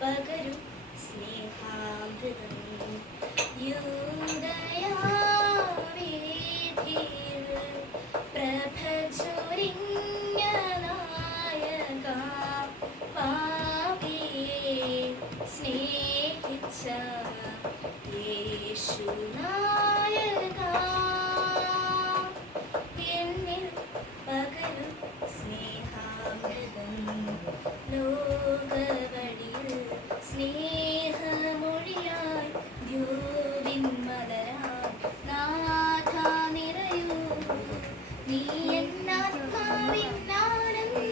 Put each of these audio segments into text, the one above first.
പകരും സ്നേഹാമൃതം യൂദയാവേദിയിൽ പ്രഭചൊരിഞ്ഞ നായക പാപിയെ സ്നേഹിച്ച യേശുനാ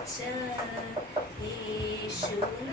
「チャーリー・シュナ」